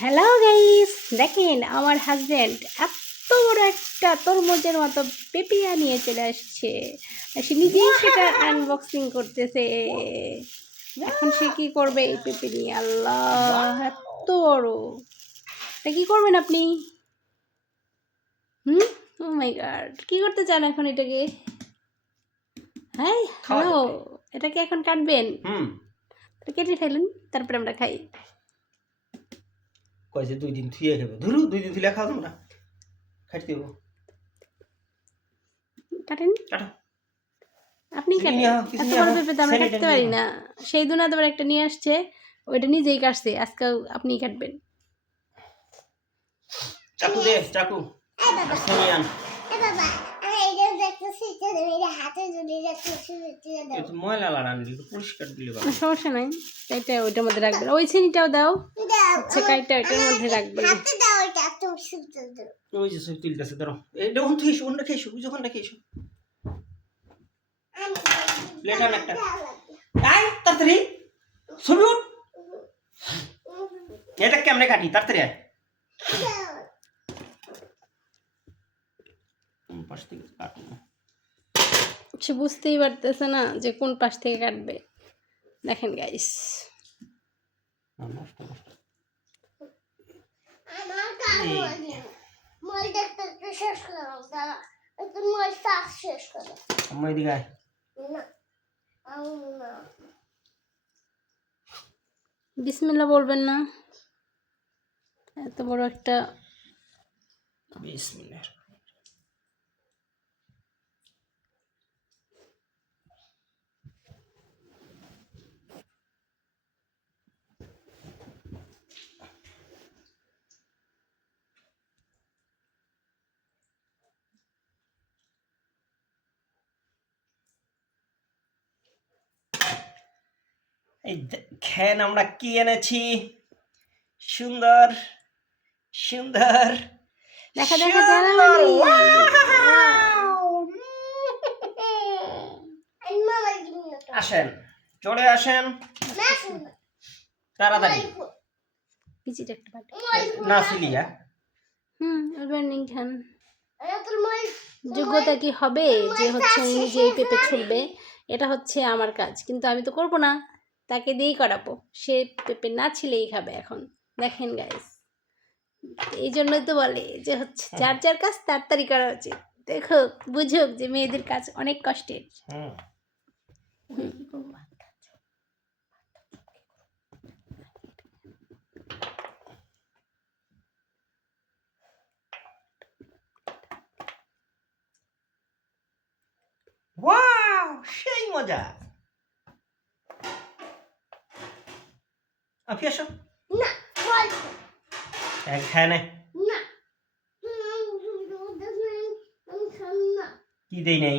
Hello guys, দেখেন আমার husband এত বড় একটা তরমুজের মতো পেপিয়া নিয়ে চলে আসছে। সে নিজেই সেটা আনবক্সিং করতেছে। এখন সে কি করবে এই পেপি নিয়ে? আল্লাহ, এত বড়! এটা কি করবেন আপনি? ও মাই গড, কি করতে চান এখন এটাকে? হ্যাঁ, হ্যালো, এটাকে এখন কাটবেন? কেটে ফেলুন, তারপরে আমরা খাই। কইছে 2 দিন থুয়ে খাবে। ধরু 2 দিন থুলে খাও তোমরা। খাইতে দেব। কাটেন। কাটো। আপনি কাটেন। এত বড় পেঁপে তো আমরা কাটতে পারি না। সেই দিন এত বড় একটা নিয়ে আসছে, ওইটা নিজেই কাটছে। আজকে আপনিই কাটবেন। চাকু দে, চাকু। সেনিয়ান। এটা ময়লা লাগানি পরিষ্কার দিলে বাবা। সমস্যা নাই, এটা ওইটার মধ্যে রাখবেন। ওই চিনিটাও দাও। আচ্ছা, কাইটা ওইটার মধ্যে রাখবেন। ওই যে সব তিলটাছে ধরো। এটা ওখান থেকে এসো, ওখানটা খেয়েছো, ওই যে ওখানটা খেয়েছো। প্লেট আন একটা। আয় তাড়াতাড়ি। ছবি উঠ। এটা কেমনে কাটি তাড়াতাড়ি আয়। পাশ থেকে কাটো না। সে বুঝতেই পারতেছে না যে কোন পাশ থেকে কাটবে। দেখেন গাইস, বিসমিল্লাহ বলবেন না? এত বড় একটা বিসমিল্লাহ। এই দেখেন আমরা কি এনেছি। সুন্দর সুন্দর দেখা দেখা জানালানি। আসেন, চলে আসেন তাড়াতাড়ি। পিচিটা একটা পাট। না সিলিয়া। বার্নিং খান। যোগ্যতা কি হবে যে হচ্ছে নিজে এই পেঁপে ছুলবে? এটা হচ্ছে আমার কাজ, কিন্তু আমি তো করব না, তাকে দিয়েই করাবো। সে পেঁপে না ছিলেই খাবে এখন। দেখেন গাইস, এই জন্যই তো বলে যে হচ্ছে যার যার কাজ তাড়াতাড়ি করা উচিত। দেখো, বুঝুক যে মেয়েদের কাজ অনেক কষ্টের। ওয়াও, সেই মজা। আপনি আসো না, এখানে কি দেই নাই?